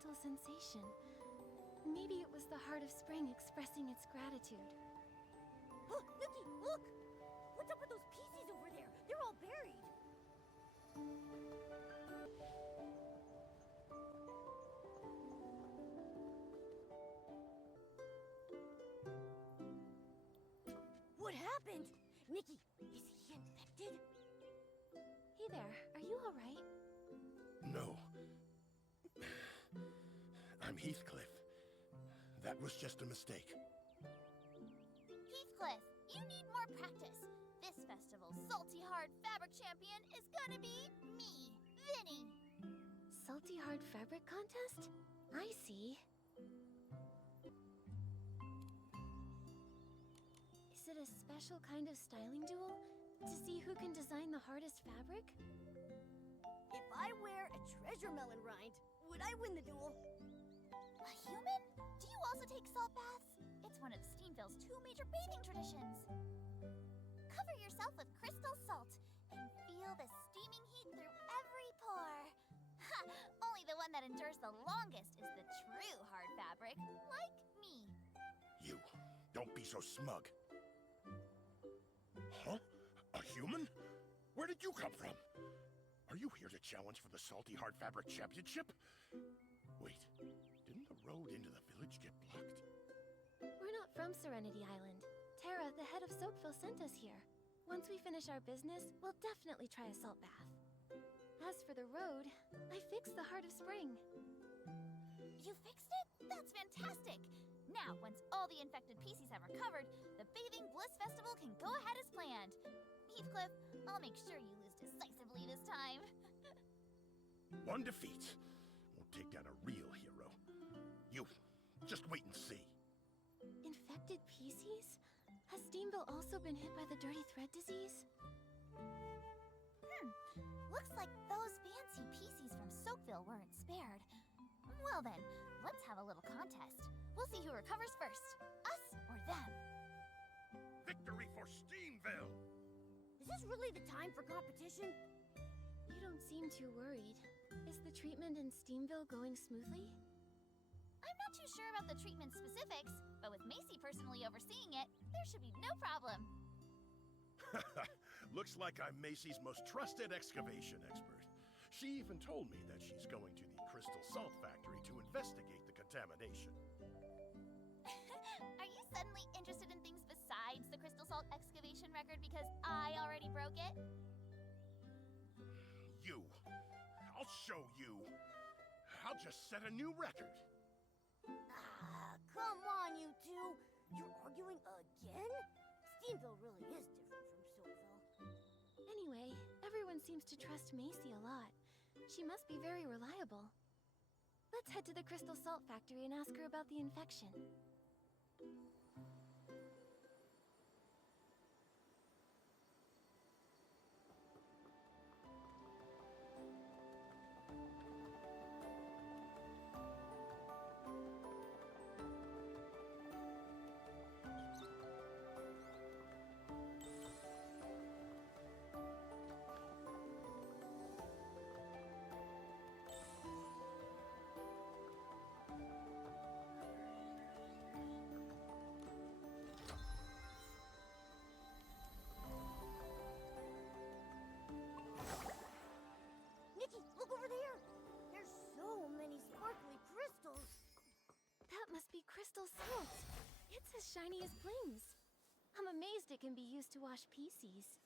gentle sensation. Maybe it was the heart of spring expressing its gratitude. Oh, Nikki, look! What's up with those Pieceys over there? They're all buried. What happened? Nikki, is he infected? Hey there, are you alright? No. I'm Heathcliff. That was just a mistake. Heathcliff, you need more practice. This festival's salty hard fabric champion is gonna be me, Vinny. Salty hard fabric contest? I see. Is it a special kind of styling duel? To see who can design the hardest fabric? If I wear a treasure melon rind, would I win the duel? A human? Do you also take salt baths? It's one of Steamville's 2 major bathing traditions. Cover yourself with crystal salt and feel the steaming heat through every pore. Ha! Only the one that endures the longest is the true hard fabric, like me. You, don't be so smug. Huh? A human? Where did you come from? Are you here to challenge for the Salty Hard Fabric Championship? Wait, didn't the road into the village get blocked? We're not from Serenity Island. Tara, the head of Soapville, sent us here. Once we finish our business, we'll definitely try a salt bath. As for the road, I fixed the Heart of Spring. You fixed it? That's fantastic! Now, once all the infected Pieceys have recovered, the Bathing Bliss Festival can go ahead as planned. Heathcliff, I'll make sure you lose decisively this time. One defeat won't take down a real hero. You, just wait and see. Infected Pieceys? Has Steamville also been hit by the Dirty Thread disease? Looks like those fancy Pieceys from Soapville weren't spared. Well then, let's have a little contest. We'll see who recovers first, us or them. Victory for Steamville! Is this really the time for competition? You don't seem too worried. Is the treatment in Steamville going smoothly? I'm not too sure about the treatment specifics, but with Macy personally overseeing it, there should be no problem. Looks like I'm Macy's most trusted excavation expert. She even told me that she's going to the Crystal Salt Factory to investigate the contamination. Are you suddenly interested in things besides the crystal salt excavation record because I already broke it? You. I'll show you. I'll just set a new record. Ah, come on, you two. You're arguing again? Steamville really is different from Soapville. Anyway, everyone seems to trust Macy a lot. She must be very reliable. Let's head to the Crystal Salt Factory and ask her about the infection. Nikki, look over there! There's so many sparkly crystals! That must be crystal salt. It's as shiny as blings. I'm amazed it can be used to wash Pieceys.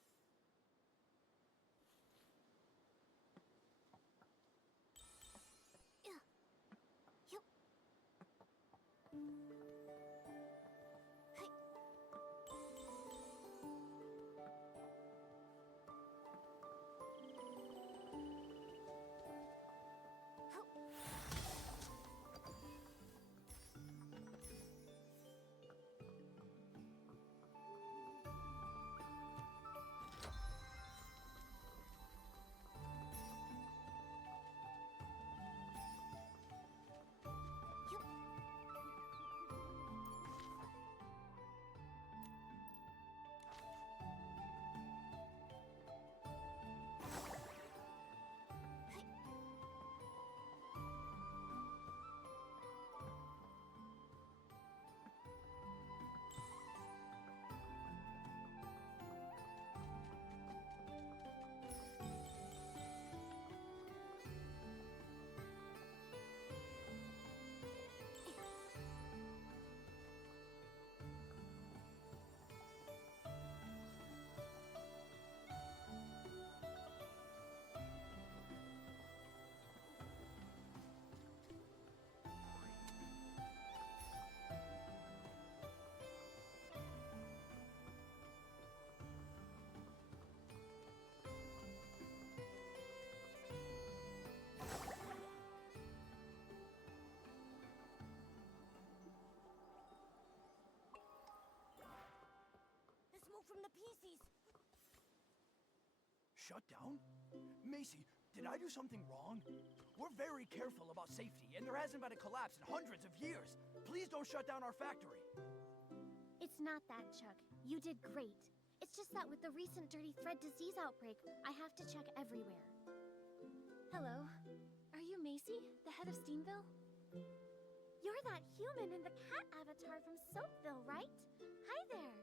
from the Pieceys. Shut down? Macy, did I do something wrong? We're very careful about safety, and there hasn't been a collapse in hundreds of years. Please don't shut down our factory. It's not that, Chuck. You did great. It's just that with the recent dirty thread disease outbreak, I have to check everywhere. Hello. Are you Macy, the head of Steamville? You're that human in the cat avatar from Soapville, right? Hi there.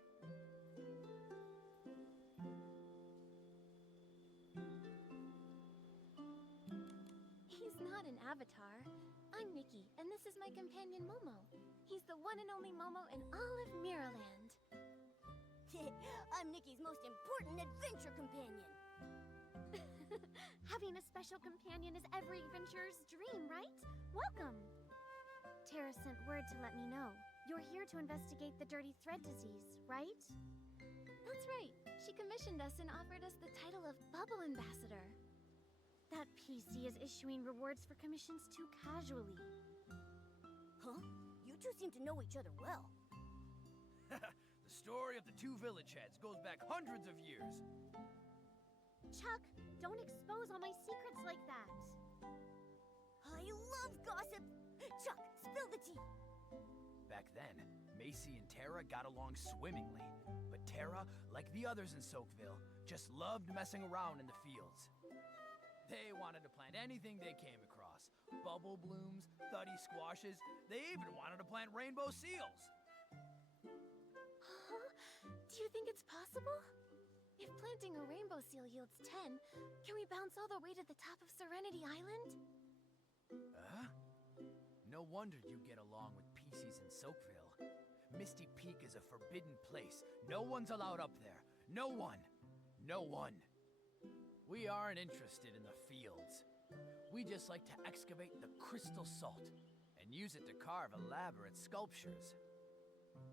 He's not an avatar. I'm Nikki, and this is my companion Momo. He's the one and only Momo in all of Miraland. I'm Nikki's most important adventure companion. Having a special companion is every adventurer's dream, right? Welcome. Tara sent word to let me know. You're here to investigate the dirty thread disease, right? That's right. She commissioned us and offered us the title of Bubble Ambassador. That PC is issuing rewards for commissions too casually. Huh? You two seem to know each other well. The story of the two village heads goes back hundreds of years. Chuck, don't expose all my secrets like that. I love gossip. Chuck, spill the tea. Back then, Macy and Tara got along swimmingly, but Tara, like the others in Soapville, just loved messing around in the fields. They wanted to plant anything they came across. Bubble blooms, thuddy squashes, they even wanted to plant rainbow seals. Huh? Do you think it's possible? If planting a rainbow seal yields 10, can we bounce all the way to the top of Serenity Island? No wonder you get along with Pieceys in Soapville. Misty Peak is a forbidden place. No one's allowed up there. No one. No one. We aren't interested in the fields. We just like to excavate the crystal salt and use it to carve elaborate sculptures.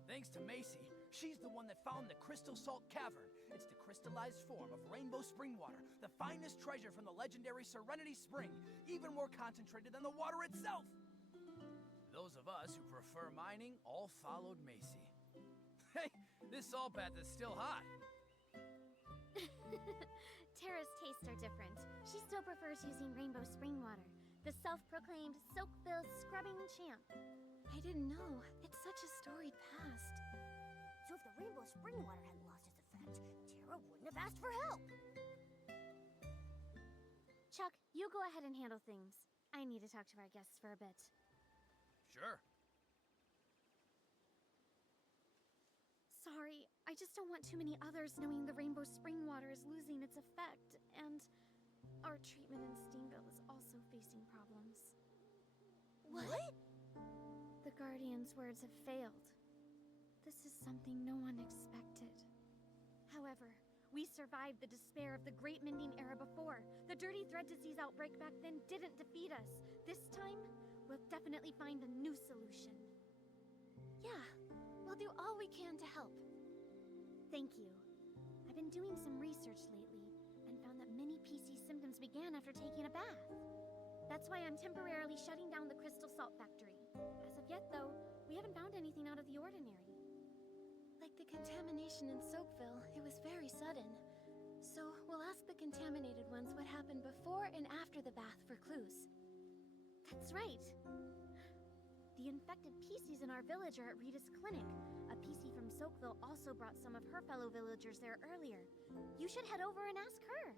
Thanks to Macy, she's the one that found the Crystal Salt Cavern. It's the crystallized form of rainbow spring water, the finest treasure from the legendary Serenity Spring, even more concentrated than the water itself. Those of us who prefer mining all followed Macy. Hey, this salt bath is still hot. Tara's tastes are different. She still prefers using rainbow spring water. The self-proclaimed Soapville scrubbing champ. I didn't know. It's such a storied past. So if the rainbow spring water hadn't lost its effect, Tara wouldn't have asked for help. Chuck, you go ahead and handle things. I need to talk to our guests for a bit. Sure. Sorry, I just don't want too many others knowing the rainbow spring water is losing its effect, and our treatment in Steamville is also facing problems. What? The Guardian's words have failed. This is something no one expected. However, we survived the despair of the Great Mending Era before. The dirty thread disease outbreak back then didn't defeat us. This time, we'll definitely find a new solution. Yeah, we'll do all we can to help. Thank you. I've been doing some research lately and found that many PC symptoms began after taking a bath. That's why I'm temporarily shutting down the Crystal Salt Factory. As of yet, though, we haven't found anything out of the ordinary. Like the contamination in Soapville, it was very sudden. So we'll ask the contaminated ones what happened before and after the bath for clues. That's right. The infected Pieceys in our village are at Rita's clinic. A Piecey from Soapville also brought some of her fellow villagers there earlier. You should head over and ask her.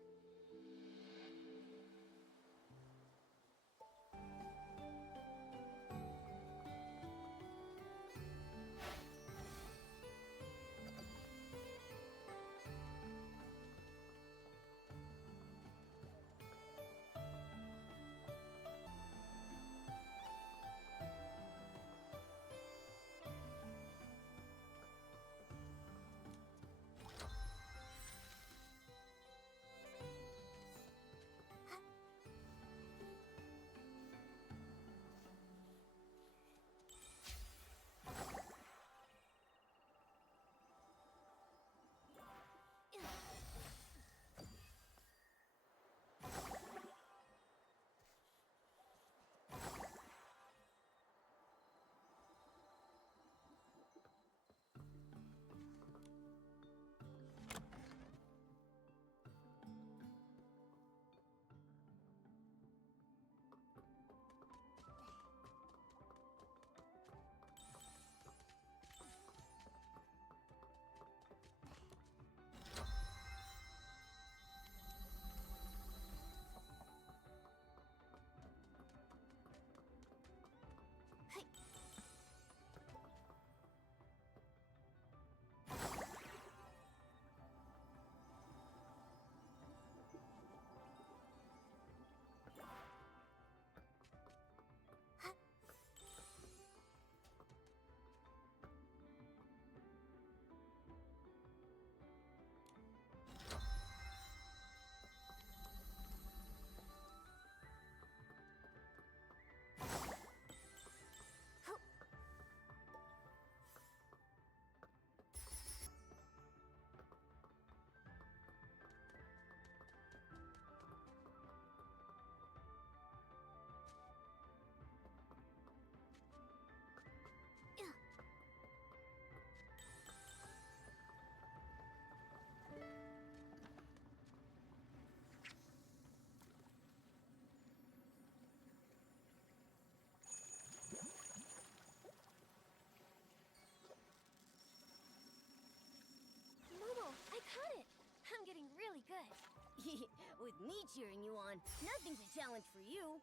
me cheering you on, nothing's a challenge for you.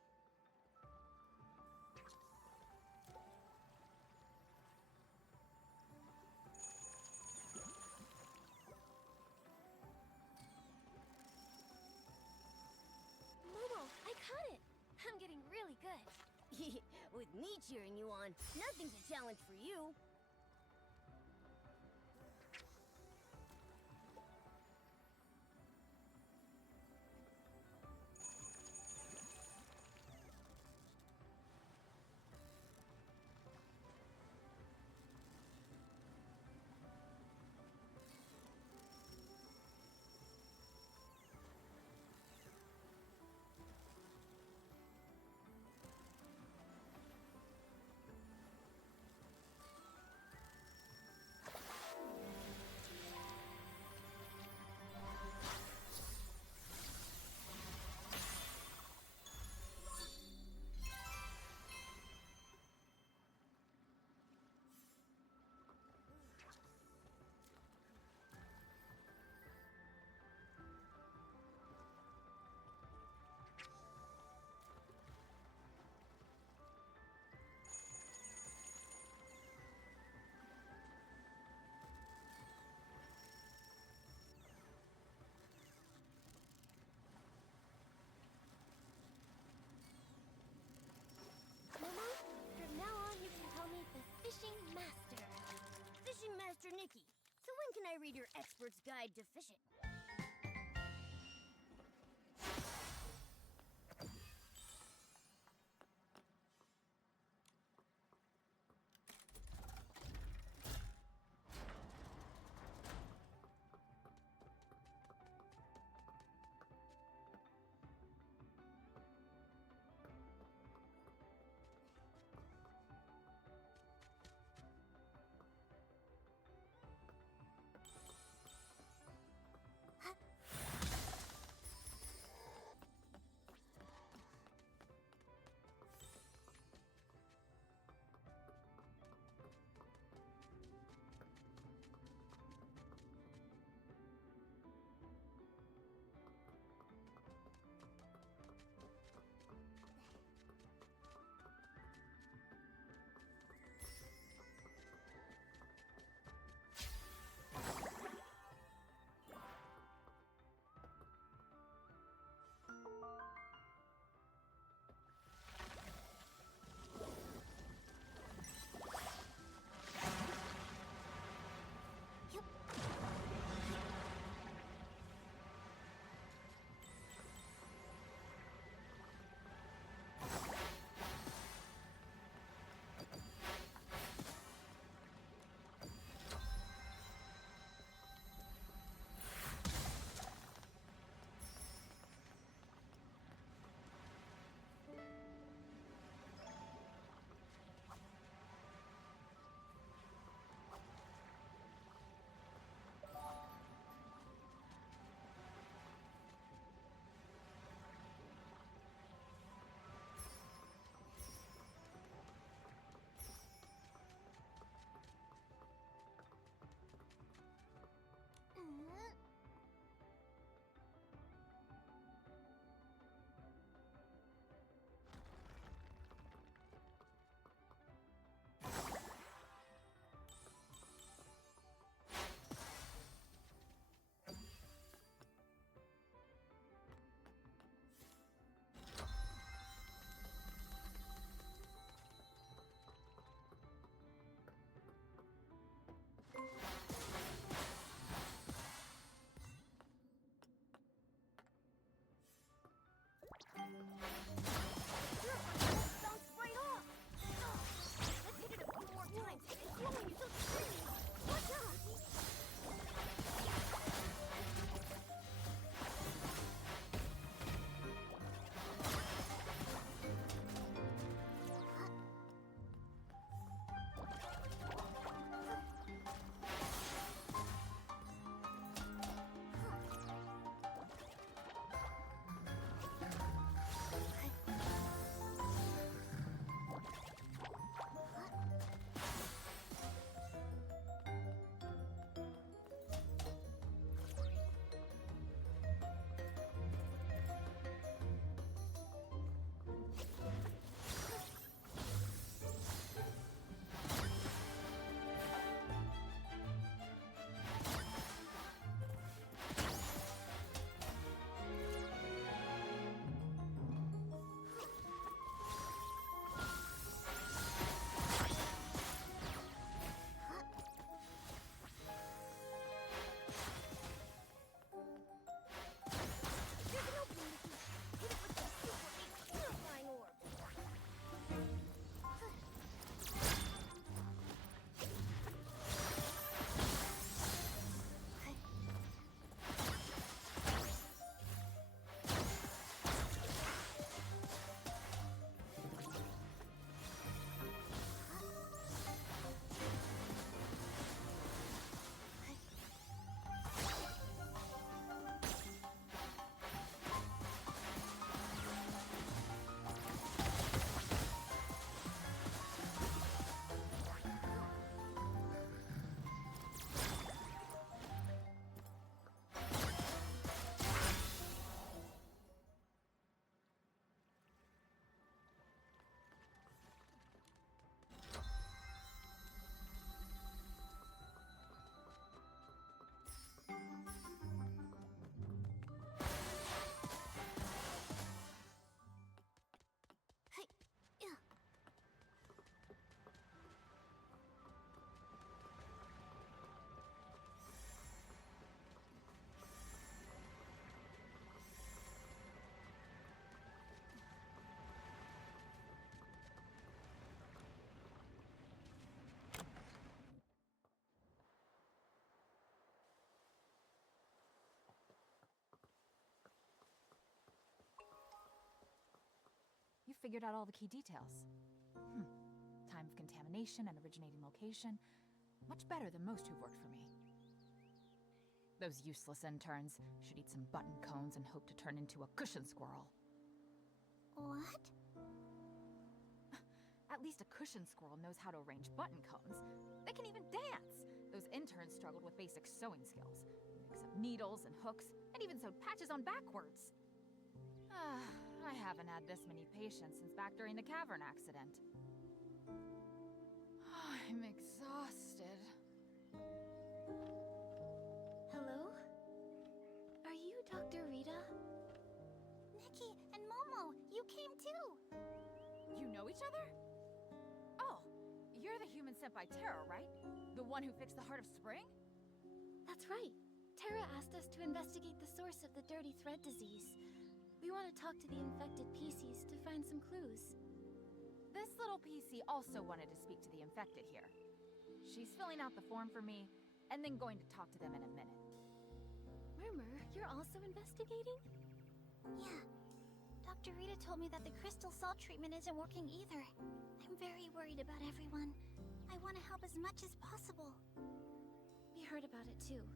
Momo, I caught it! I'm getting really good. With me cheering you on, nothing's a challenge for you. Momo, from now on you can call me the Fishing Master. Fishing Master Nikki. So when can I read your expert's guide to fishing? figured out all the key details. Time of contamination and originating location. Much better than most who've worked for me. Those useless interns should eat some button cones and hope to turn into a cushion squirrel. What? At least a cushion squirrel knows how to arrange button cones. They can even dance! Those interns struggled with basic sewing skills. Mix up needles and hooks, and even sewed patches on backwards. I haven't had this many patients since back during the cavern accident. I'm exhausted. Hello? Are you Dr. Rita? Nikki and Momo, you came too! You know each other? Oh, you're the human sent by Terra, right? The one who fixed the Heart of Spring? That's right. Terra asked us to investigate the source of the dirty thread disease. We want to talk to the infected Pieceys to find some clues. This little Piecey also wanted to speak to the infected here. She's filling out the form for me, and then going to talk to them in a minute. Murmur, you're also investigating? Yeah. Dr. Rita told me that the crystal salt treatment isn't working either. I'm very worried about everyone. I want to help as much as possible. We heard about it too,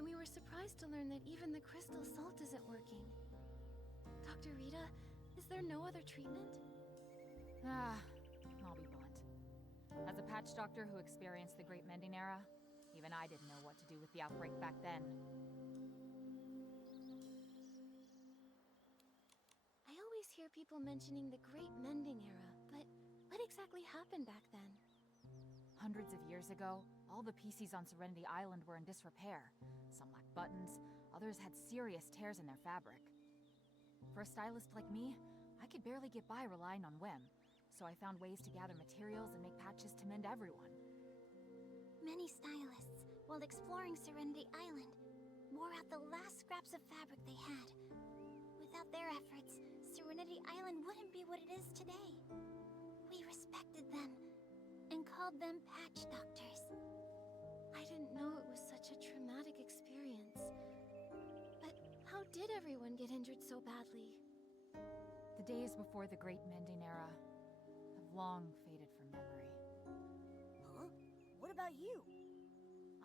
and we were surprised to learn that even the crystal salt isn't working. Dr. Rita, is there no other treatment? I'll be blunt. As a patch doctor who experienced the Great Mending Era, even I didn't know what to do with the outbreak back then. I always hear people mentioning the Great Mending Era, but what exactly happened back then? Hundreds of years ago, all the Pieceys on Serenity Island were in disrepair. Some lacked buttons, others had serious tears in their fabric. For a stylist like me, I could barely get by relying on whim, so I found ways to gather materials and make patches to mend everyone. Many stylists, while exploring Serenity Island, wore out the last scraps of fabric they had. Without their efforts, Serenity Island wouldn't be what it is today. We respected them and called them patch doctors. I didn't know it was such a traumatic experience. But how did everyone get injured so badly? The days before the Great Mending Era have long faded from memory. Huh? What about you?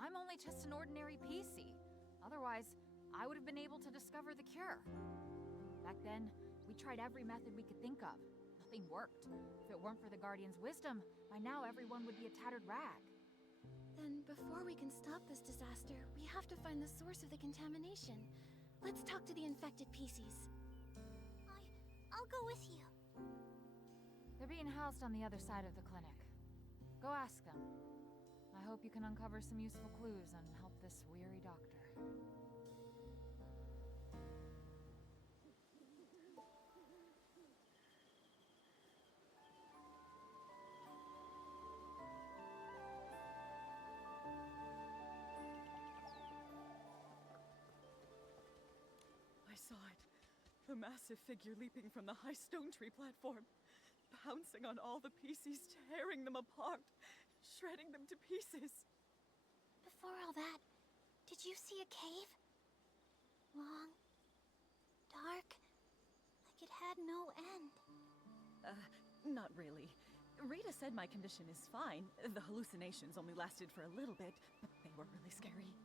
I'm only just an ordinary Piecey. Otherwise, I would have been able to discover the cure. Back then, we tried every method we could think of. Nothing worked. If it weren't for the Guardian's wisdom, by now everyone would be a tattered rag. Then, before we can stop this disaster, we have to find the source of the contamination. Let's talk to the infected Pieceys. I'll go with you. They're being housed on the other side of the clinic. Go ask them. I hope you can uncover some useful clues and help this weary doctor. I saw it. The massive figure leaping from the high stone tree platform, pouncing on all the Pieceys, tearing them apart, shredding them to pieces. Before all that, did you see a cave? Long, dark, like it had no end. Not really. Rita said my condition is fine. The hallucinations only lasted for a little bit, but they were really scary.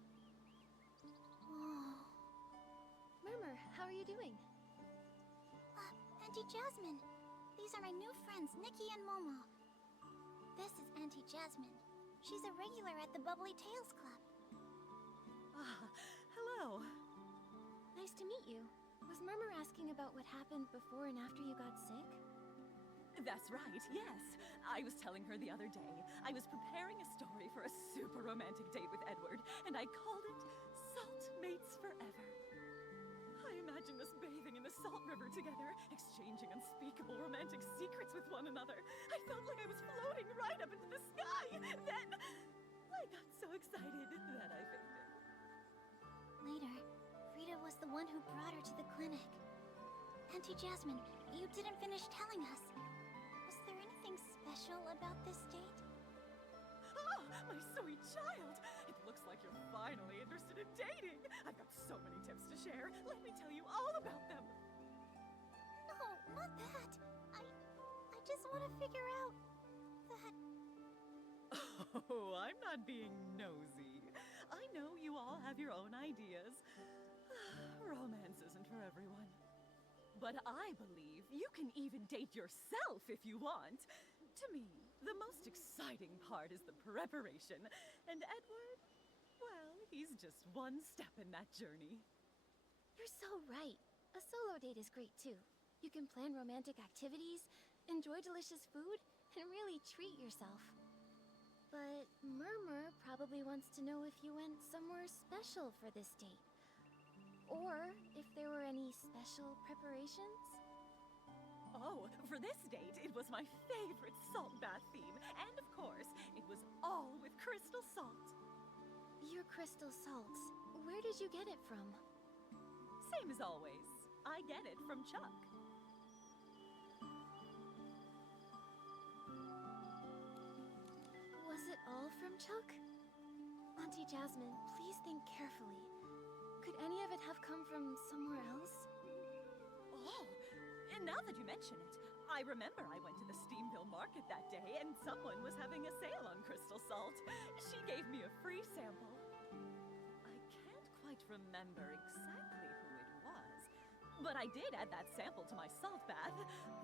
Oh. Murmur, how are you doing? Auntie Jasmine. These are my new friends, Nikki and Momo. This is Auntie Jasmine. She's a regular at the Bubbly Tales Club. Hello. Nice to meet you. Was Murmur asking about what happened before and after you got sick? That's right, yes. I was telling her the other day, I was preparing a story for a super romantic date with Edward, and I called it Salt Mates Forever. I imagined us bathing in the Salt River together, exchanging unspeakable romantic secrets with one another. I felt like I was floating right up into the sky. Then, I got so excited that I fainted. Later, Rita was the one who brought her to the clinic. Auntie Jasmine, you didn't finish telling us. Was there anything special about this date? Oh, my sweet child! It looks like you're finally interested in dating. I've got so many tips to share. Let me tell you all about them. No, not that. just want to figure out that... Oh, I'm not being nosy. I know you all have your own ideas. Romance isn't for everyone. But I believe you can even date yourself if you want. To me, the most exciting part is the preparation. And Edward, well, he's just one step in that journey. You're so right. A solo date is great too. You can plan romantic activities, enjoy delicious food, and really treat yourself. But Murmur probably wants to know if you went somewhere special for this date. Or if there were any special preparations? Oh, for this date, it was my favorite salt bath theme. And of course, it was all with crystal salt. Your crystal salts, where did you get it from? Same as always. I get it from Chuck. Was it all from Chuck? Auntie Jasmine, please think carefully. Could any of it have come from somewhere else? Oh, and now that you mention it, I remember I went to the Steamville market that day and someone was having a sale on crystal salt. She gave me a free sample. I can't quite remember exactly who it was, but I did add that sample to my salt bath.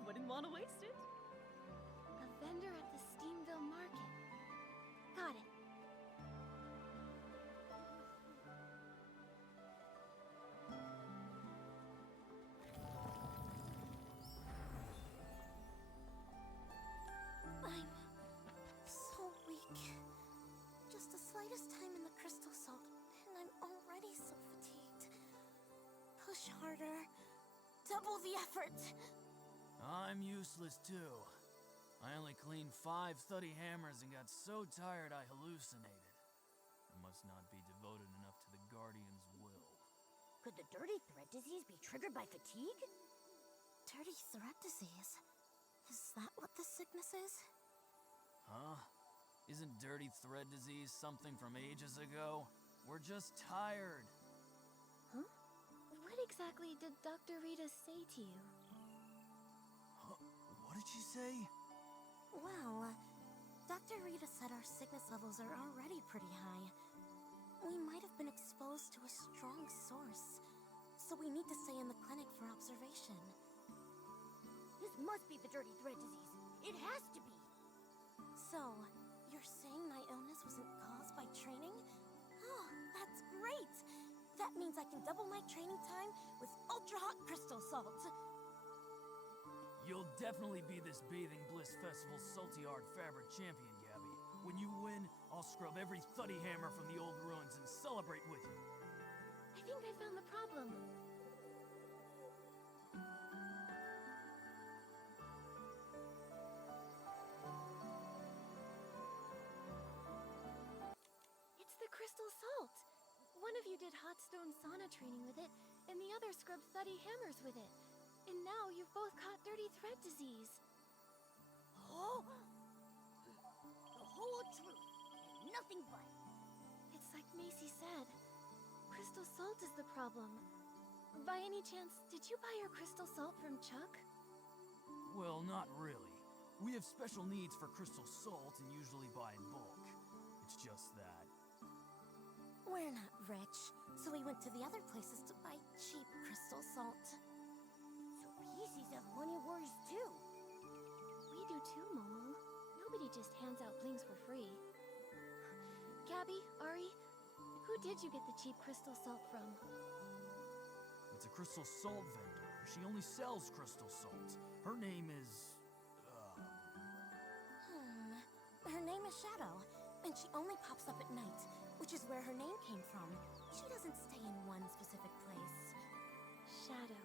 Wouldn't want to waste it. A vendor at the Steamville market. Got it. I'm so weak. Just the slightest time in the crystal salt, and I'm already so fatigued. Push harder. Double the effort. I'm useless too. I only cleaned 5 thuddy hammers and got so tired I hallucinated. I must not be devoted enough to the Guardian's will. Could the dirty thread disease be triggered by fatigue? Dirty thread disease? Is that what the sickness is? Huh? Isn't dirty thread disease something from ages ago? We're just tired. Huh? What exactly did Dr. Rita say to you? Huh? What did she say? Well, Dr. Rita said our sickness levels are already pretty high. We might have been exposed to a strong source, so we need to stay in the clinic for observation. This must be the dirty thread disease. It has to be. So, you're saying my illness wasn't caused by training? Oh, that's great! That means I can double my training time with ultra-hot crystal salt. You'll definitely be this Bathing Bliss Festival Salty Hard Fabric champion, Gabby. When you win, I'll scrub every thuddy hammer from the old ruins and celebrate with you. I think I found the problem. It's the crystal salt. One of you did hot stone sauna training with it, and the other scrubbed thuddy hammers with it. And now you've both caught dirty thread disease. Oh! The whole truth, and nothing but. It's like Macy said. Crystal salt is the problem. By any chance, did you buy your crystal salt from Chuck? Well, not really. We have special needs for crystal salt and usually buy in bulk. It's just that. We're not rich, so we went to the other places to buy cheap crystal salt. So Pieceys have money worries too. We do too, Momo. Nobody just hands out blings for free. Gabby, Ari, who did you get the cheap crystal salt from? It's a crystal salt vendor. She only sells crystal salt. Her name is... Her name is Shadow, and she only pops up at night, which is where her name came from. She doesn't stay in one specific place. Shadow,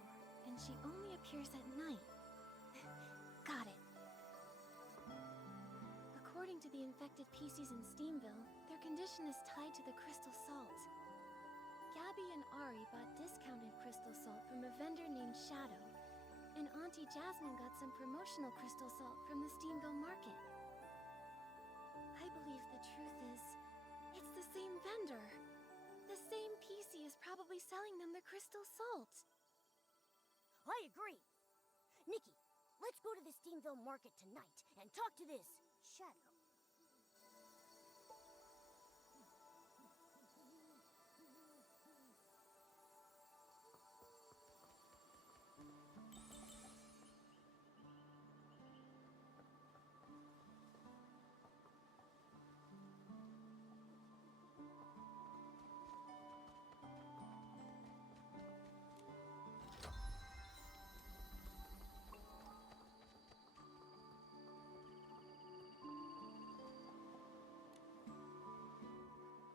and she only appears at night. Got it. According to the infected Pieceys in Steamville, their condition is tied to the crystal salt. Gabby and Ari bought discounted crystal salt from a vendor named Shadow, and Auntie Jasmine got some promotional crystal salt from the Steamville market. I believe the truth is, it's the same vendor. The same Piecey is probably selling them the crystal salt. I agree. Nikki, let's go to the Steamville market tonight and talk to this shadow.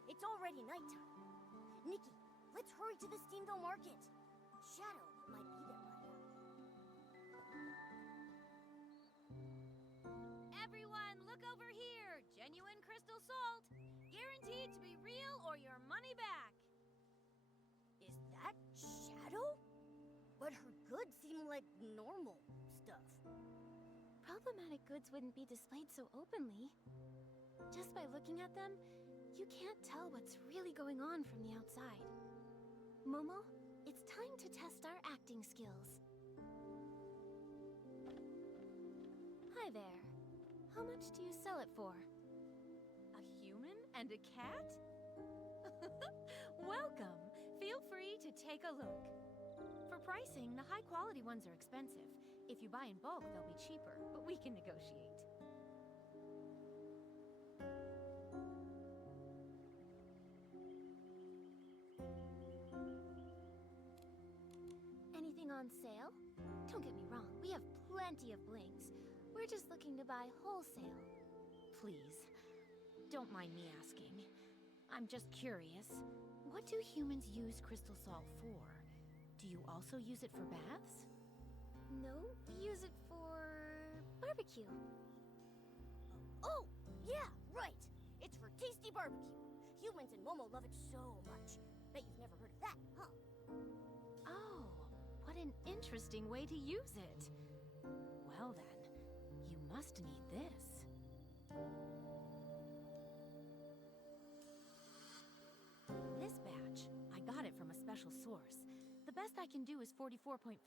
It's already nighttime. Nikki, let's hurry to the Steamville market. Shadow might be there by now. Everyone, look over here! Genuine crystal salt! Guaranteed to be real or your money back! Is that Shadow? But her goods seem like normal stuff. Problematic goods wouldn't be displayed so openly. Just by looking at them, you can't tell what's really going on from the outside. Momo, it's time to test our acting skills. Hi there. How much do you sell it for? A human and a cat? Welcome! Feel free to take a look. For pricing, the high-quality ones are expensive. If you buy in bulk, they'll be cheaper, but we can negotiate. Anything on sale? Don't get me wrong, we have plenty of blings. We're just looking to buy wholesale. Please, don't mind me asking. I'm just curious. What do humans use crystal salt for? Do you also use it for baths? No, we use it for barbecue. Oh, yeah, right. It's for tasty barbecue. Humans and Momo love it so much. Bet you've never heard of that, huh? Oh, what an interesting way to use it. Well then, you must need this. This batch, I got it from a special source. The best I can do is 44.5%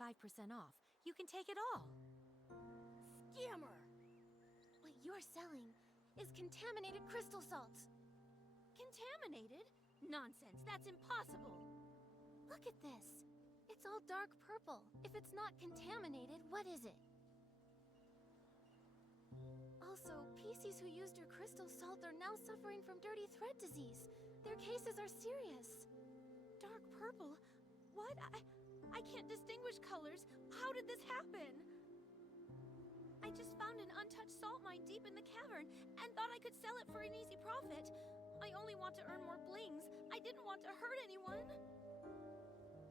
off. You can take it all. Scammer! What you're selling is contaminated crystal salt. Contaminated? Nonsense, that's impossible! Look at this. It's all dark purple. If it's not contaminated, what is it? Also, Pieceys who used your crystal salt are now suffering from dirty thread disease. Their cases are serious. Dark purple? What? I can't distinguish colors. How did this happen? I just found an untouched salt mine deep in the cavern and thought I could sell it for an easy profit. I only want to earn more blings. I didn't want to hurt anyone.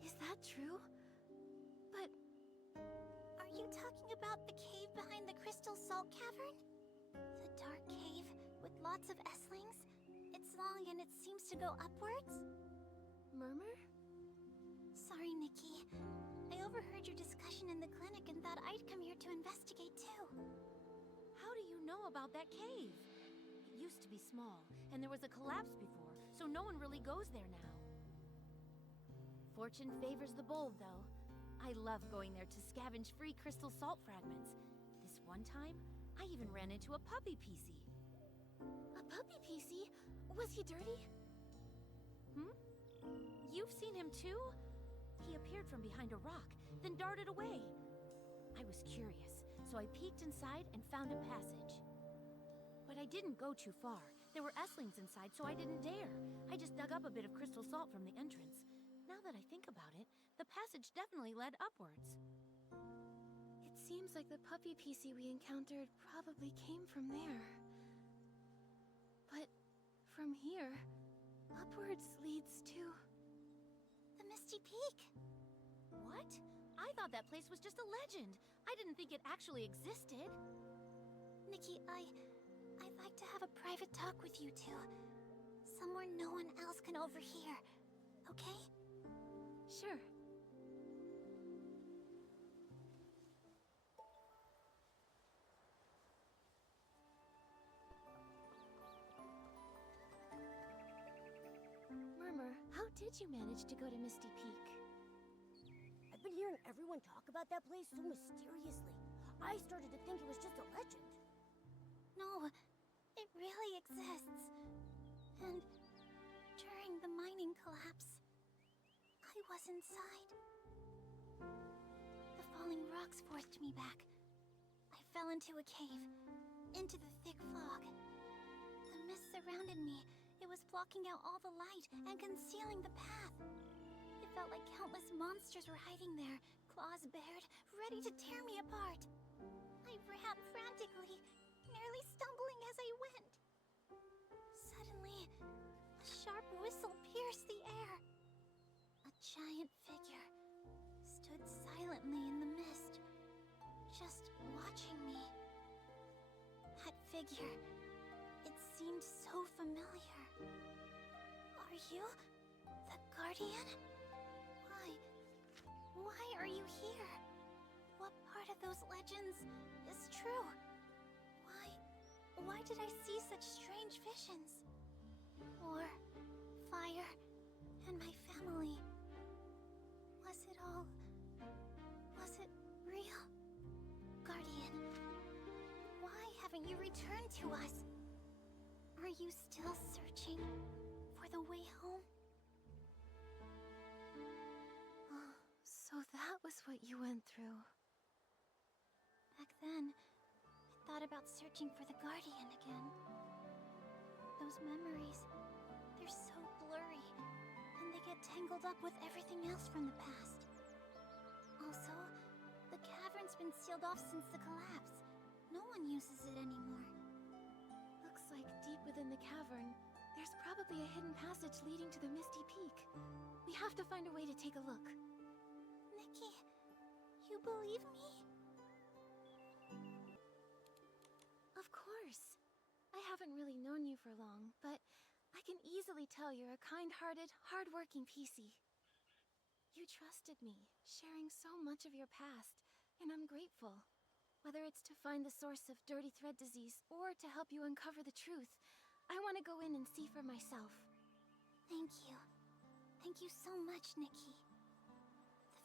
Is that true? But... Are you talking about the cave behind the Crystal Salt Cavern? The dark cave with lots of S-lings? It's long and it seems to go upwards? Murmur? Sorry, Nikki. I overheard your discussion in the clinic and thought I'd come here to investigate too. How do you know about that cave? It used to be small, and there was a collapse before, so no one really goes there now. Fortune favors the bold, though. I love going there to scavenge free crystal salt fragments. This one time, I even ran into a puppy Piecey. A puppy Piecey? Was he dirty? You've seen him too? He appeared from behind a rock, then darted away. I was curious, so I peeked inside and found a passage. But I didn't go too far. There were S-lings inside, so I didn't dare. I just dug up a bit of crystal salt from the entrance. Now that I think about it, the passage definitely led upwards. It seems like the puppy Piecey we encountered probably came from there. But from here, upwards leads to... The Misty Peak. What? I thought that place was just a legend. I didn't think it actually existed. Nikki, I'd like to have a private talk with you two. Somewhere no one else can overhear. Okay? Sure. Murmur, how did you manage to go to Misty Peak? I've been hearing everyone talk about that place so mysteriously. I started to think it was just a legend. No, it really exists. And during the mining collapse, I was inside. The falling rocks forced me back. I fell into a cave, into the thick fog. The mist surrounded me. It was blocking out all the light and concealing the path. It felt like countless monsters were hiding there, claws bared, ready to tear me apart. I ran frantically, nearly stumbling as I went. Suddenly, a sharp whistle pierced the air. A giant figure stood silently in the mist, just watching me. That figure, it seemed so familiar. Are you the Guardian? Why are you here? What part of those legends is true? Why did I see such strange visions? War, fire, and my family. Was it real? Guardian, why haven't you returned to us? Are you still searching for the way home? So that was what you went through. Back then, I thought about searching for the Guardian again. Those memories, they're so blurry, and they get tangled up with everything else from the past. Also, the cavern's been sealed off since the collapse. No one uses it anymore. Looks like deep within the cavern, there's probably a hidden passage leading to the Misty Peak. We have to find a way to take a look. Nikki, you believe me? Of course. I haven't really known you for long, but I can easily tell you're a kind-hearted, hard-working Piecey. You trusted me, sharing so much of your past, and I'm grateful. Whether it's to find the source of dirty thread disease or to help you uncover the truth, I want to go in and see for myself. Thank you. Thank you so much, Nikki.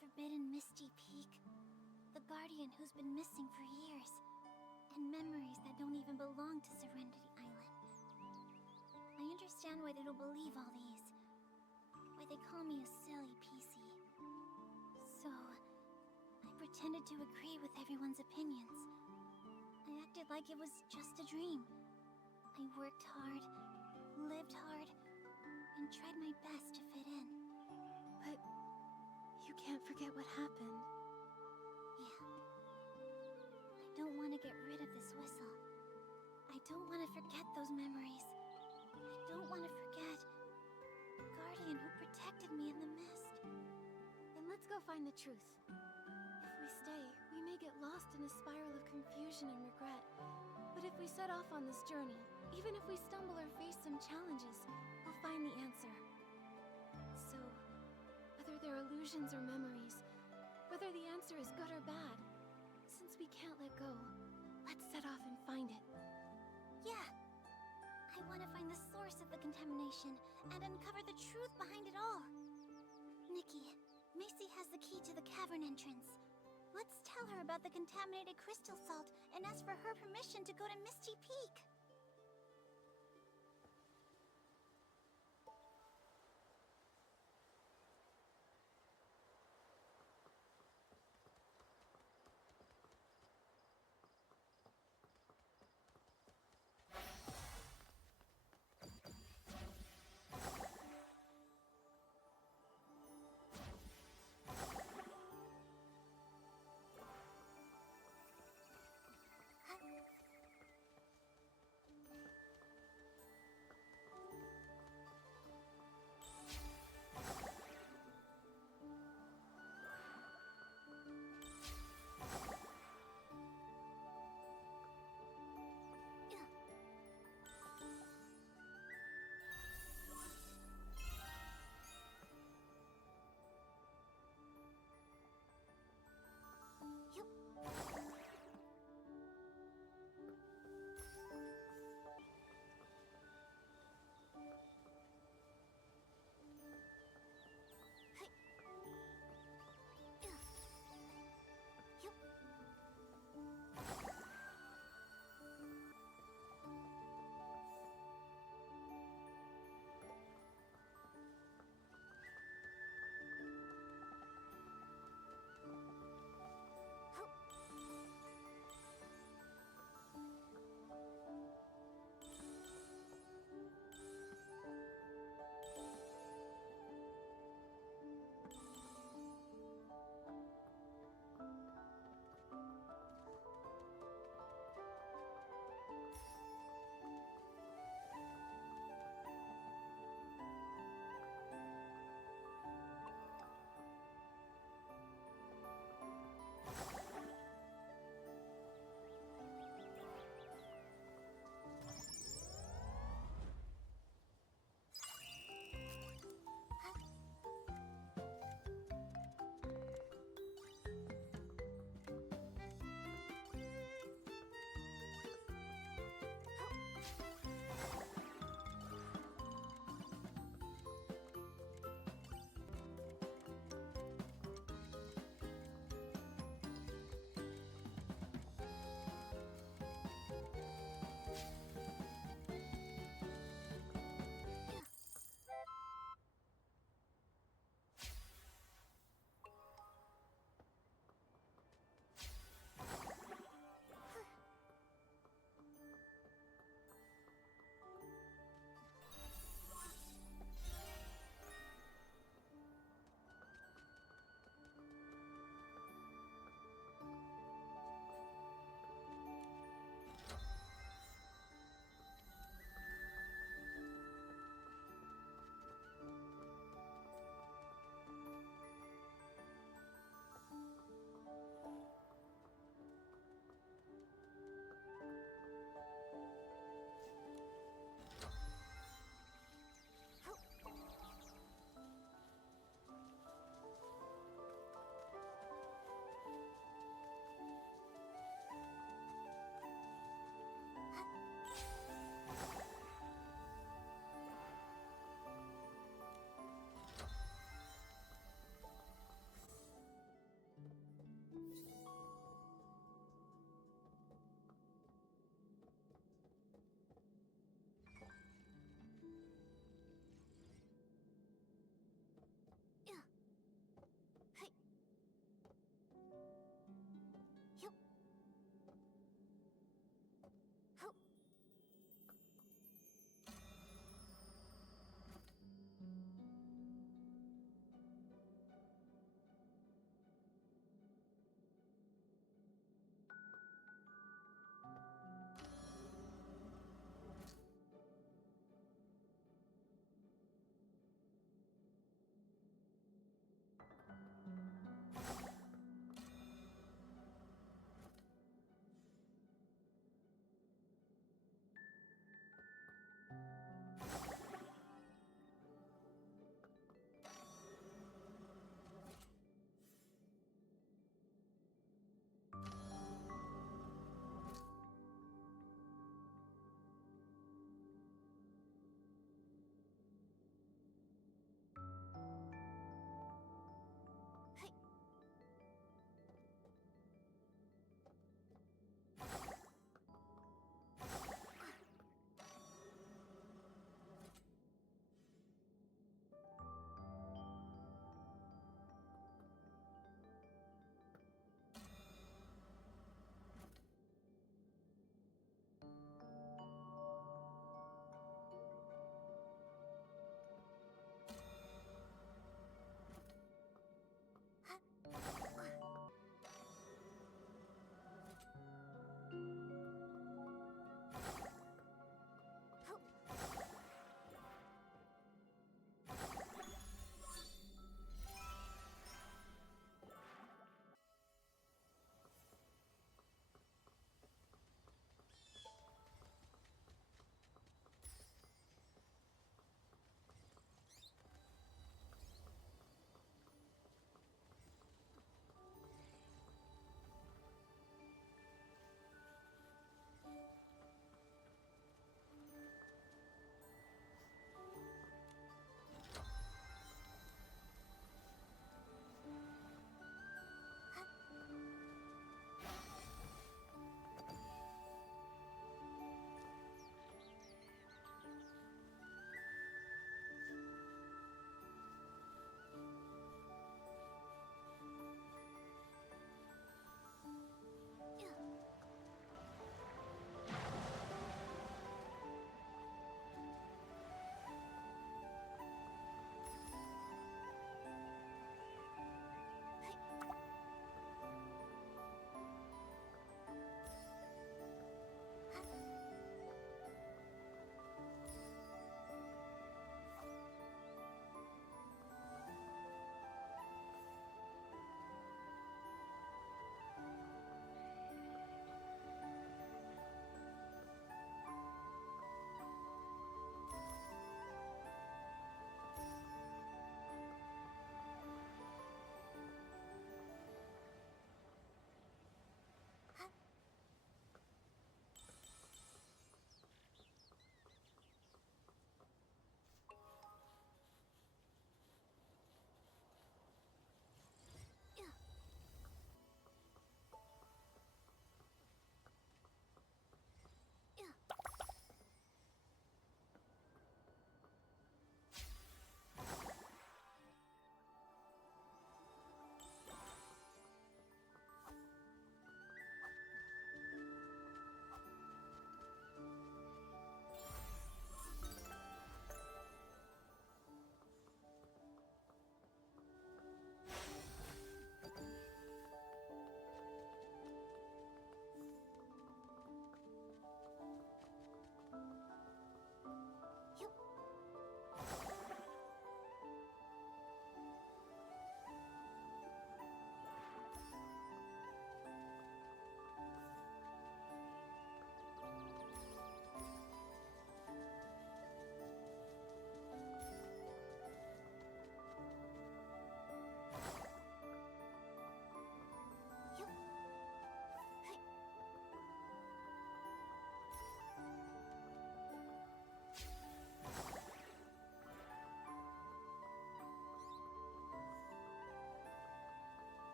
The forbidden Misty Peak, the Guardian who's been missing for years, and memories that don't even belong to Serenity Island. I understand why they don't believe all these. Why they call me a silly Piecey. So, I pretended to agree with everyone's opinions. I acted like it was just a dream. I worked hard, lived hard, and tried my best to fit in. But you can't forget what happened. Yeah. I don't want to get rid of this whistle. I don't want to forget those memories. I don't want to forget the Guardian who protected me in the mist. Then let's go find the truth. If we stay, we may get lost in a spiral of confusion and regret. But if we set off on this journey, even if we stumble or face some challenges, we'll find the answer. So, whether they're illusions or memories, whether the answer is good or bad, since we can't let go, let's set off and find it. Yeah. I want to find the source of the contamination and uncover the truth behind it all. Nikki, Macy has the key to the cavern entrance. Let's tell her about the contaminated crystal salt and ask for her permission to go to Misty Peak.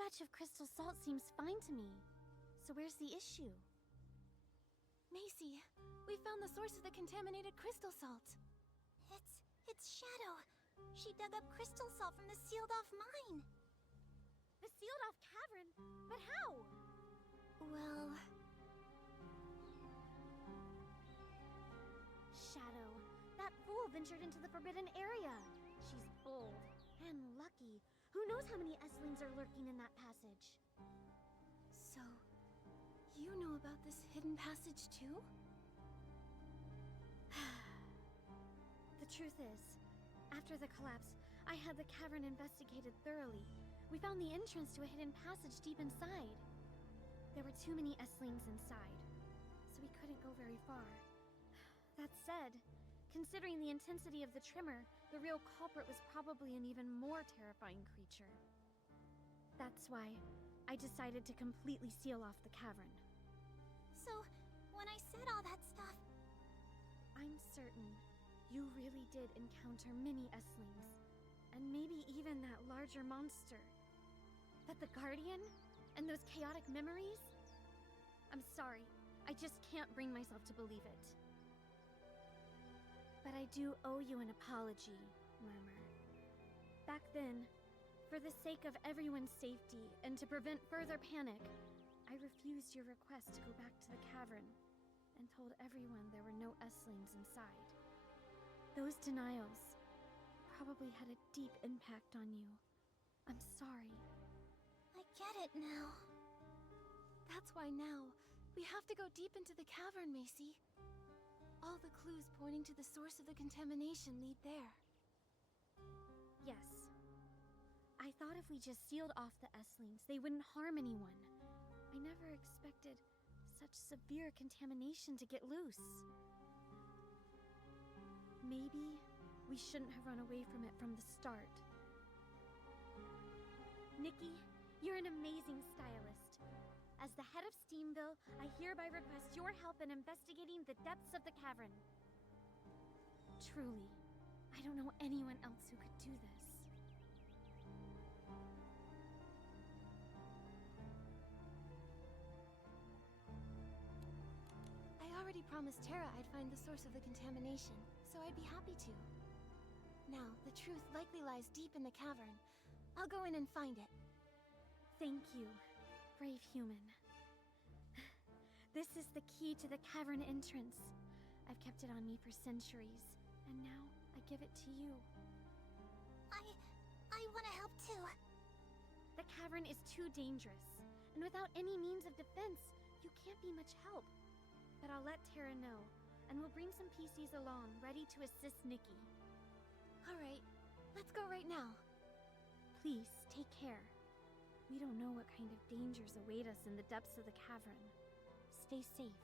batch of crystal salt seems fine to me. So where's the issue? Macy, we found the source of the contaminated crystal salt. It's Shadow. She dug up crystal salt from the sealed-off mine. The sealed-off cavern? But how? Well... Shadow. That fool ventured into the forbidden area. She's bold and lucky. Who knows how many S-lings are lurking in that passage? So, you know about this hidden passage too? The truth is, after the collapse, I had the cavern investigated thoroughly. We found the entrance to a hidden passage deep inside. There were too many S-lings inside, so we couldn't go very far. That said, considering the intensity of the tremor, the real culprit was probably an even more terrifying creature. That's why I decided to completely seal off the cavern. So, when I said all that stuff... I'm certain you really did encounter many S-lings, and maybe even that larger monster. But the Guardian? And those chaotic memories? I'm sorry, I just can't bring myself to believe it. But I do owe you an apology, Murmur. Back then, for the sake of everyone's safety and to prevent further panic, I refused your request to go back to the cavern and told everyone there were no S-lings inside. Those denials probably had a deep impact on you. I'm sorry. I get it now. That's why now, we have to go deep into the cavern, Macy. All the clues pointing to the source of the contamination lead there. Yes. I thought if we just sealed off the S-lings, they wouldn't harm anyone. I never expected such severe contamination to get loose. Maybe we shouldn't have run away from it from the start. Nikki, you're an amazing stylist. As the head of Steamville, I hereby request your help in investigating the depths of the cavern. Truly, I don't know anyone else who could do this. I already promised Tara I'd find the source of the contamination, so I'd be happy to. Now, the truth likely lies deep in the cavern. I'll go in and find it. Thank you, brave human. This is the key to the cavern entrance. I've kept it on me for centuries, and now I give it to you. I want to help too. The cavern is too dangerous, and without any means of defense, you can't be much help. But I'll let Tara know, and we'll bring some Pieceys along, ready to assist Nikki. All right, let's go right now. Please, take care. We don't know what kind of dangers await us in the depths of the cavern. Stay safe.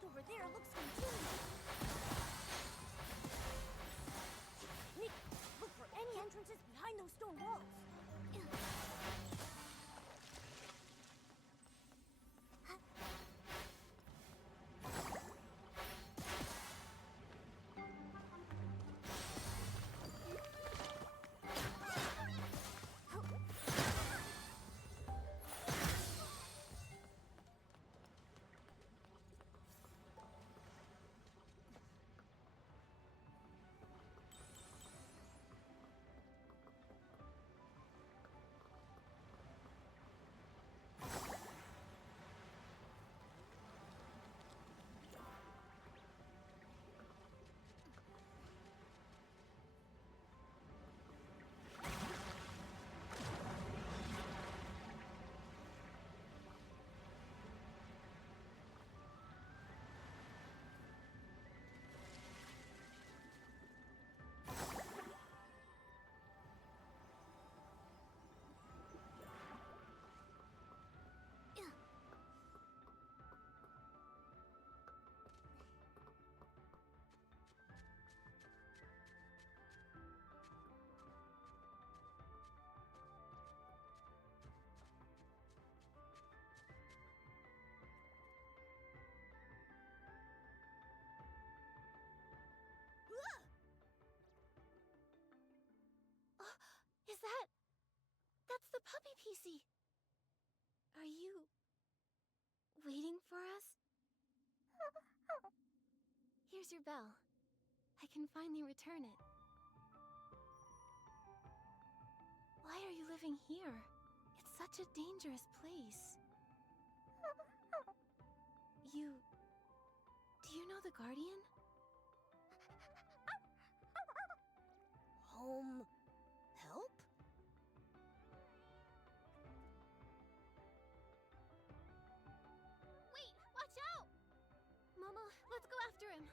vault over there looks continuous. Nick, look for any entrances behind those stone walls. That's the puppy Piecey. Are you waiting for us? Here's your bell. I can finally return it. Why are you living here? It's such a dangerous place. Do you know the Guardian? Home help? Wait, watch out! Mama, let's go after him.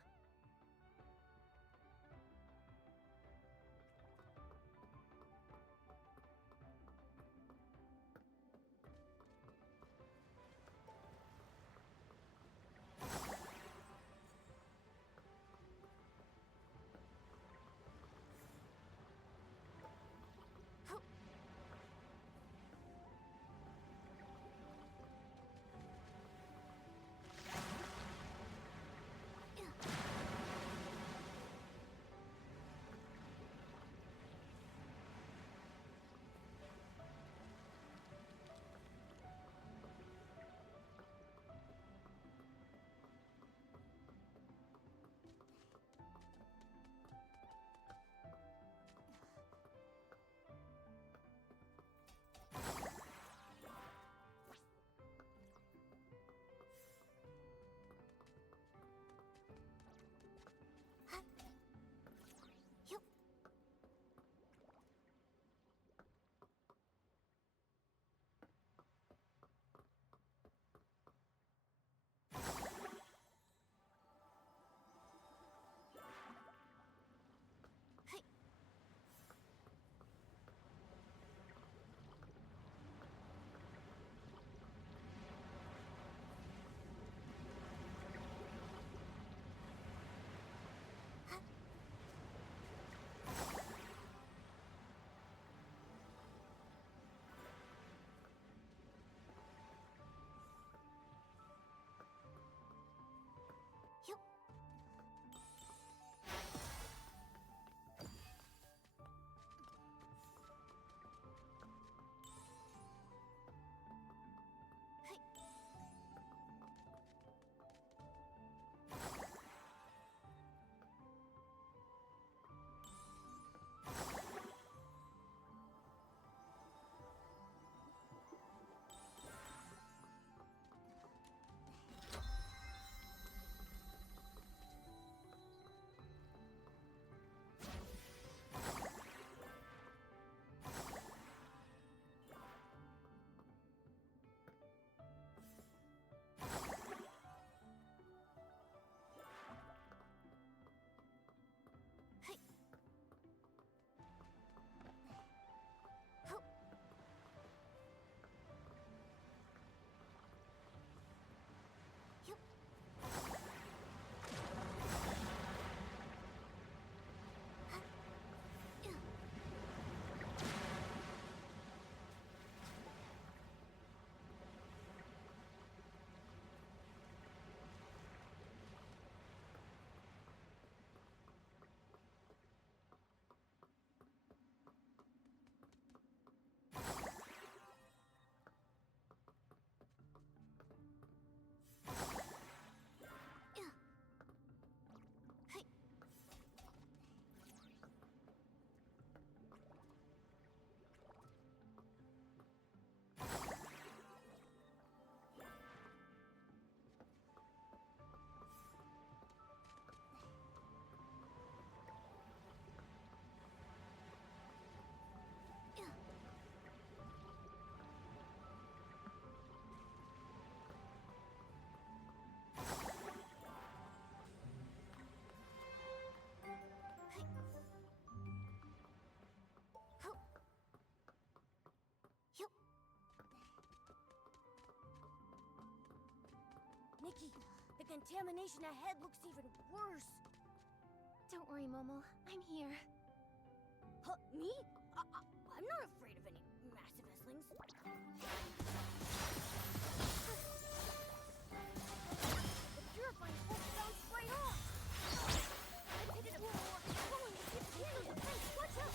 Nikki, the contamination ahead looks even worse. Don't worry, Momo. I'm here. Huh, me? I'm not afraid of any massive Esslings. The purifying pulse bounced right off! I did it before. Going to keep hitting the fence. Watch out!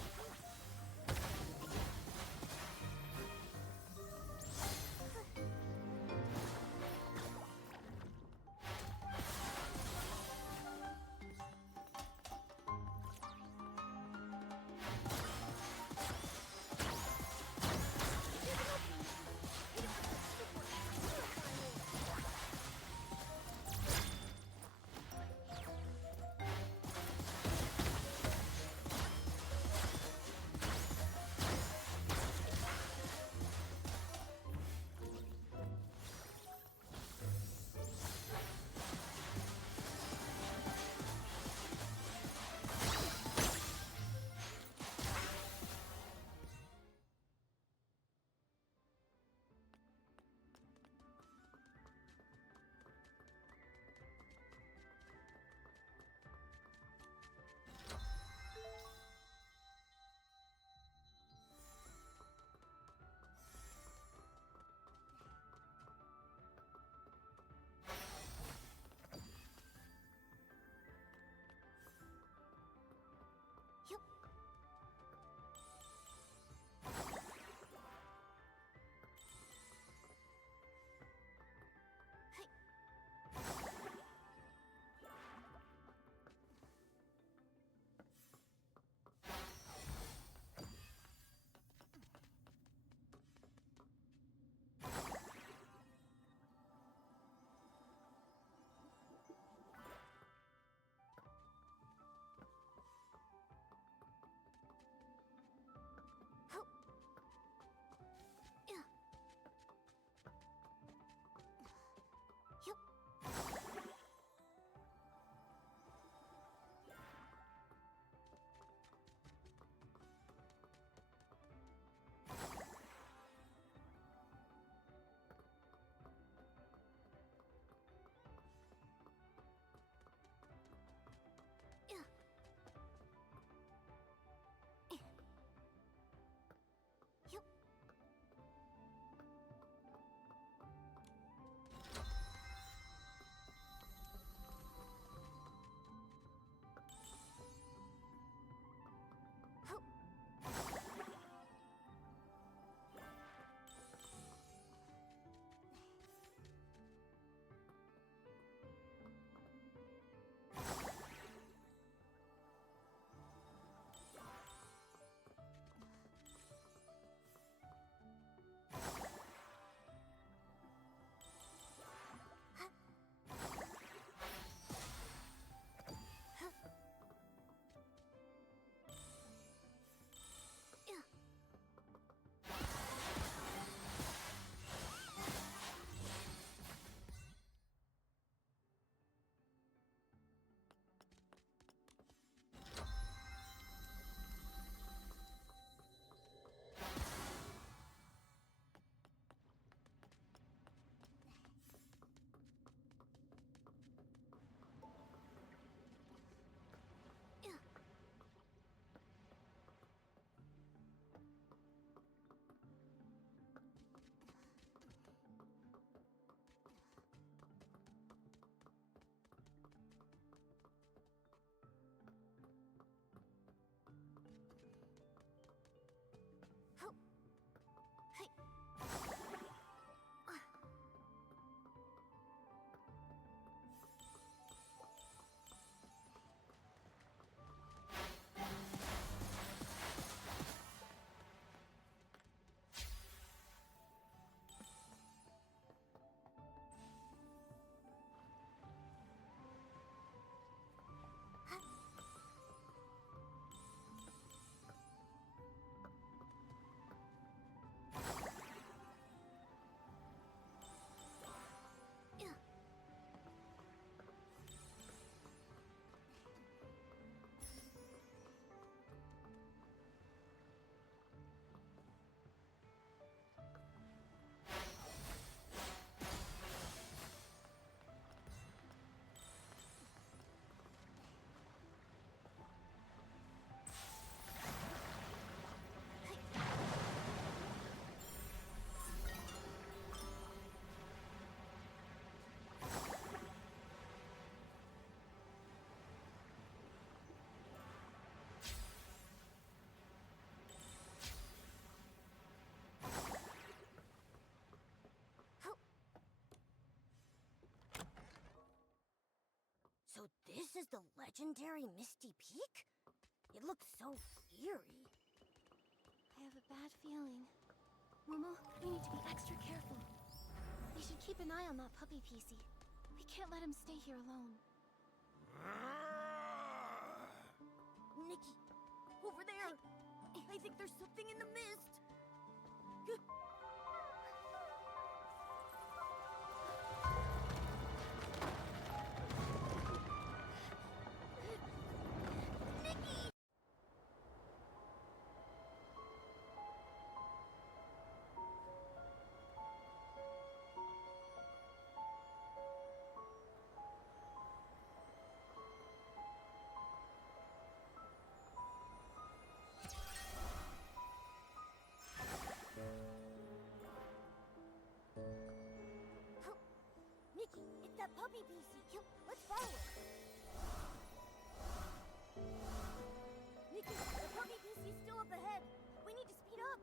This is the legendary Misty Peak? It looks so eerie. I have a bad feeling. Momo, we need to be extra careful. We should keep an eye on that puppy Piecey. We can't let him stay here alone. Nikki, over there! I think there's something in the mist! Nikki! Nikki, it's that puppy Piecey. Let's follow it. Nikki, the puppy Piecey is still up ahead. We need to speed up.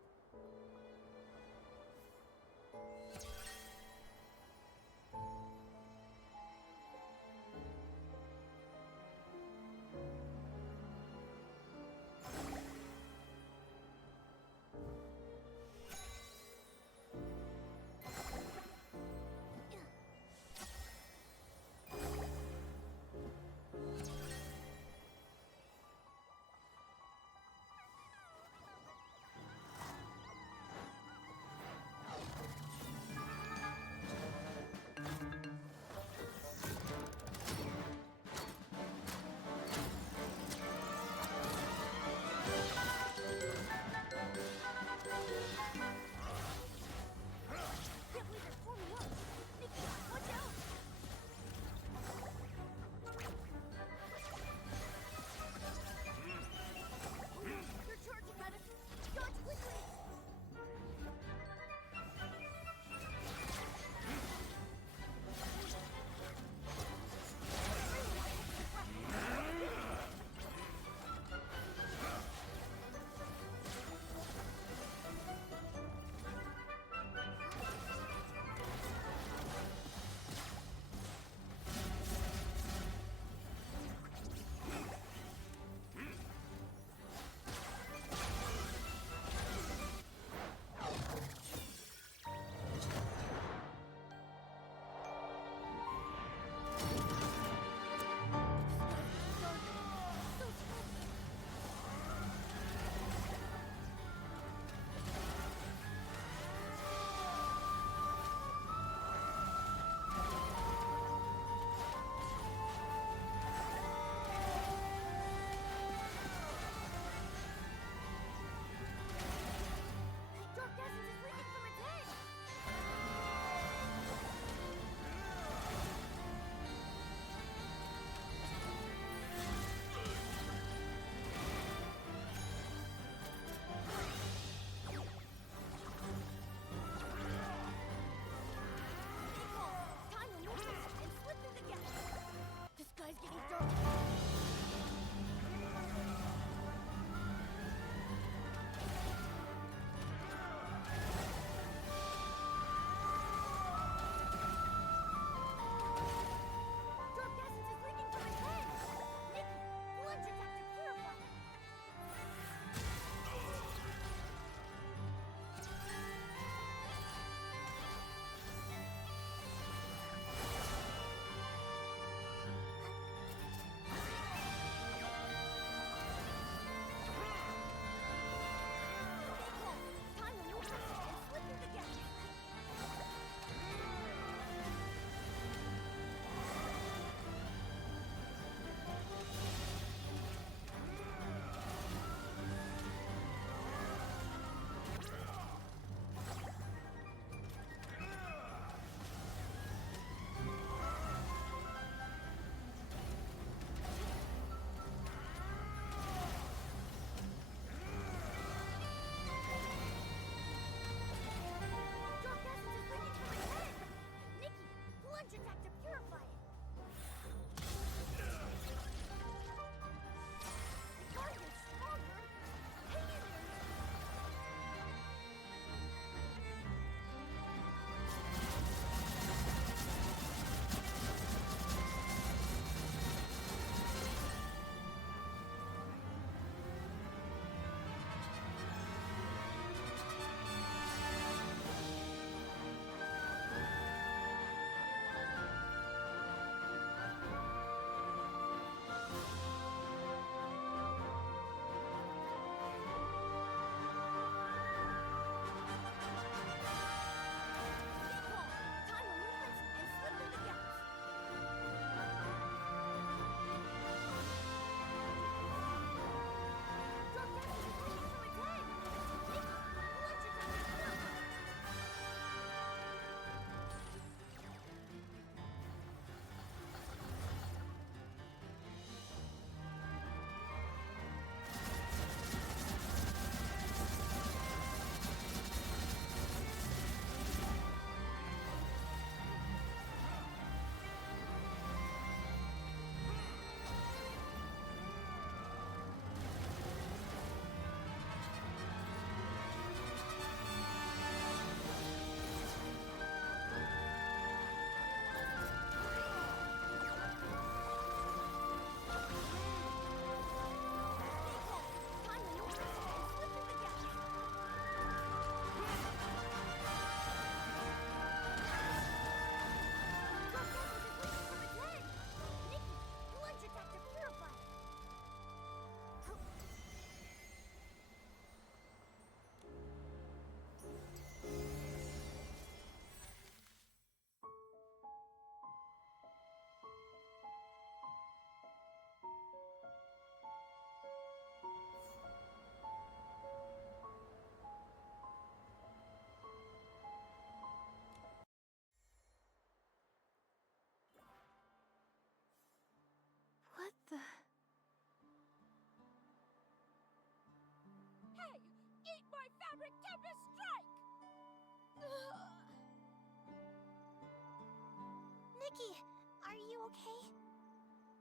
okay?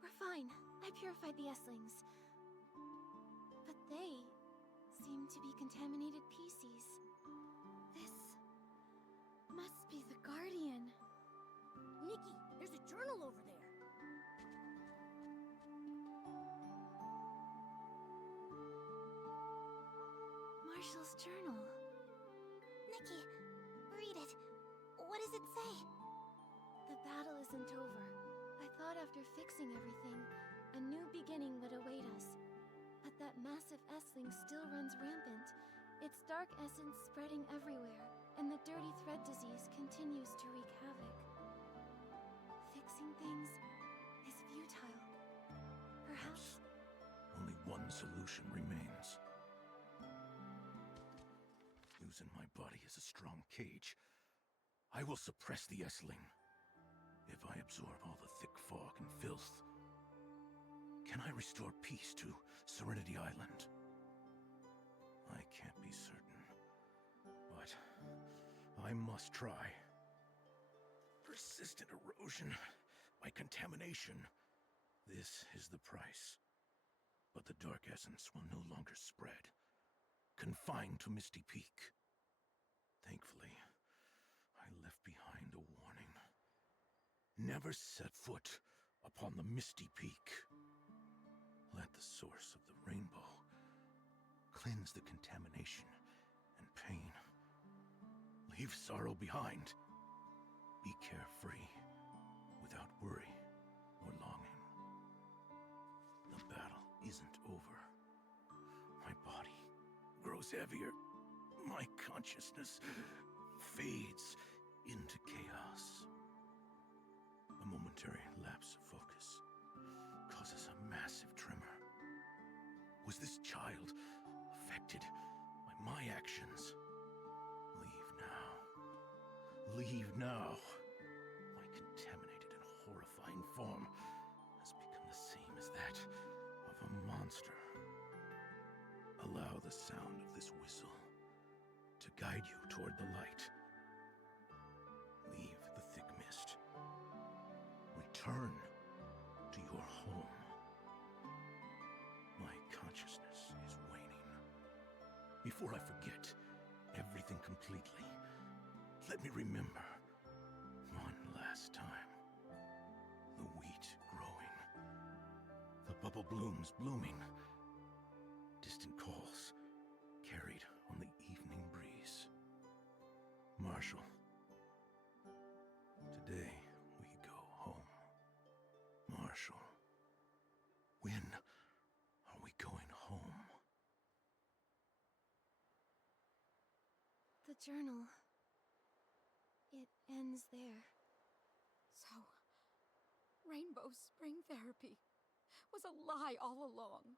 We're fine. I purified the Esslings. But they seem to be contaminated Pieceys. This must be the Guardian. Nikki, there's a journal over there. Marshall's journal. Nikki, read it. What does it say? The battle isn't over. I thought after fixing everything, a new beginning would await us. But that massive Essling still runs rampant, its dark essence spreading everywhere, and the dirty thread disease continues to wreak havoc. Fixing things is futile. Perhaps Only one solution remains. Using my body as a strong cage, I will suppress the Essling. If I absorb all the thick fog and filth, can I restore peace to Serenity Island? I can't be certain, but I must try. Persistent erosion by contamination. This is the price. But the dark essence will no longer spread, confined to Misty Peak. Thankfully, I left behind a warning. Never set foot upon the Misty Peak. Let the source of the rainbow cleanse the contamination and pain. Leave sorrow behind. Be carefree, without worry or longing. The battle isn't over. My body grows heavier. My consciousness fades into chaos. A momentary lapse of focus causes a massive tremor. Was this child affected by my actions? Leave now. Leave now. My contaminated and horrifying form has become the same as that of a monster. Allow the sound of this whistle to guide you toward the light. Leave the thick mist. Return to your home. My consciousness is waning. Before I forget everything completely, let me remember one last time. The wheat growing. The bubble blooms blooming. Distant calls carried on the evening breeze. Marshall, today we go home. Marshall, when are we going home? the journal. It ends there. So, Rainbow Spring Therapy was a lie all along.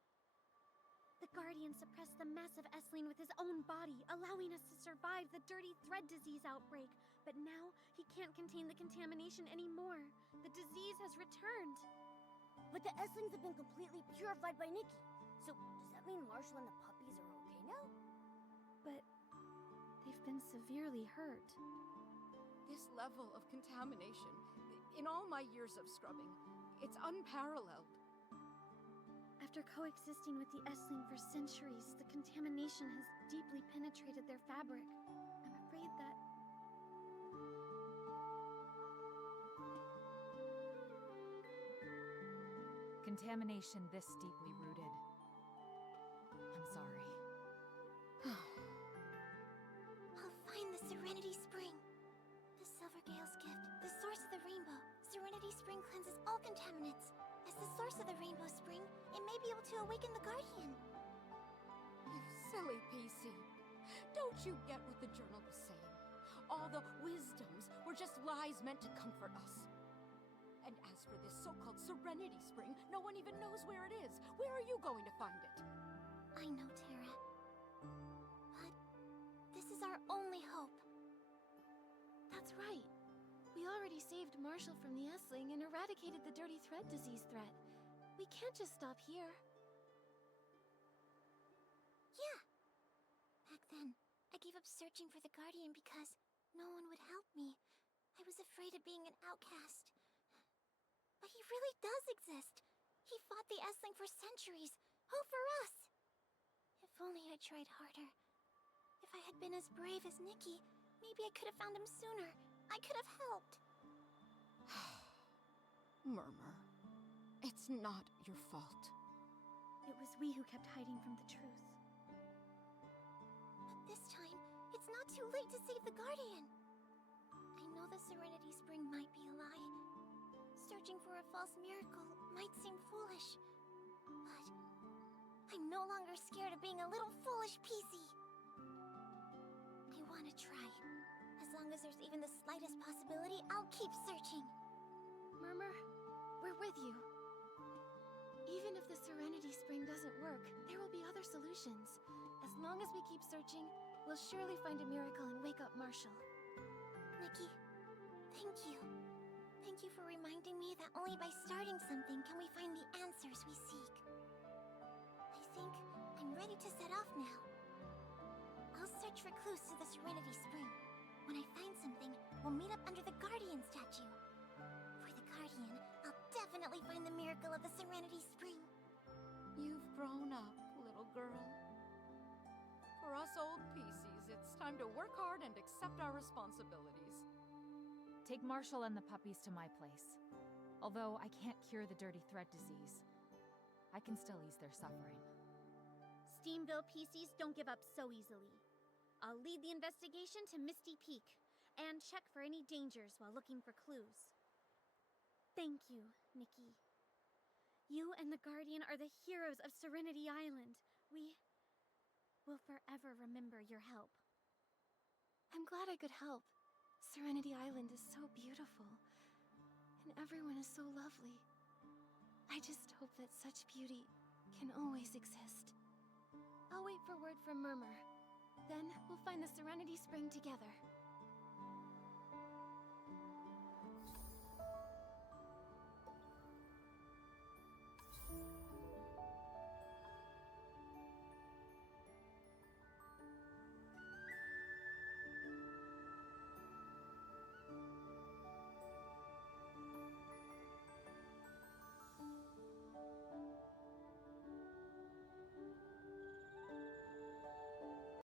The Guardian suppressed the massive Essling with his own body, allowing us to survive the dirty thread disease outbreak. But now, he can't contain the contamination anymore. The disease has returned. But the Esslings have been completely purified by Nikki. So, does that mean Marshall and the puppies are okay now? But they've been severely hurt. This level of contamination, in all my years of scrubbing, it's unparalleled. After coexisting with the Essling for centuries, the contamination has deeply penetrated their fabric. I'm afraid that... Contamination this deeply rooted. I'm sorry. I'll find the Serenity Spring. The Silvergale's gift, the source of the rainbow. Serenity Spring cleanses all contaminants. As the source of the Rainbow Spring, it may be able to awaken the Guardian. You silly Piecey. Don't you get what the journal was saying? All the wisdoms were just lies meant to comfort us. And as for this so-called Serenity Spring, no one even knows where it is. Where are you going to find it? I know, Terra. But this is our only hope. That's right. We already saved Marshall from the Essling and eradicated the dirty thread disease threat. We can't just stop here. Yeah. Back then, I gave up searching for the Guardian because no one would help me. I was afraid of being an outcast. But he really does exist. He fought the S-Ling for centuries. All for us. If only I tried harder. If I had been as brave as Nikki, maybe I could have found him sooner. I could have helped. Murmur, it's not your fault. It was we who kept hiding from the truth. But this time, it's not too late to save the Guardian. I know the Serenity Spring might be a lie. Searching for a false miracle might seem foolish. But I'm no longer scared of being a little foolish Piecey. I want to try. As long as there's even the slightest possibility, I'll keep searching. Murmur, we're with you. Even if the Serenity Spring doesn't work, there will be other solutions. As long as we keep searching, we'll surely find a miracle and wake up Marshall. Nikki, thank you. Thank you for reminding me that only by starting something can we find the answers we seek. I think I'm ready to set off now. I'll search for clues to the Serenity Spring. When I find something, we'll meet up under the Guardian statue. For the Guardian, I'll definitely find the miracle of the Serenity Spring. You've grown up, little girl. For us old Pieceys, it's time to work hard and accept our responsibilities. Take Marshall and the puppies to my place. Although I can't cure the dirty thread disease, I can still ease their suffering. Steamville Pieceys don't give up so easily. I'll lead the investigation to Misty Peak, and check for any dangers while looking for clues. Thank you, Nikki. You and the Guardian are the heroes of Serenity Island. We will forever remember your help. I'm glad I could help. Serenity Island is so beautiful, and everyone is so lovely. I just hope that such beauty can always exist. I'll wait for word from Murmur. Then we'll find the Serenity Spring together.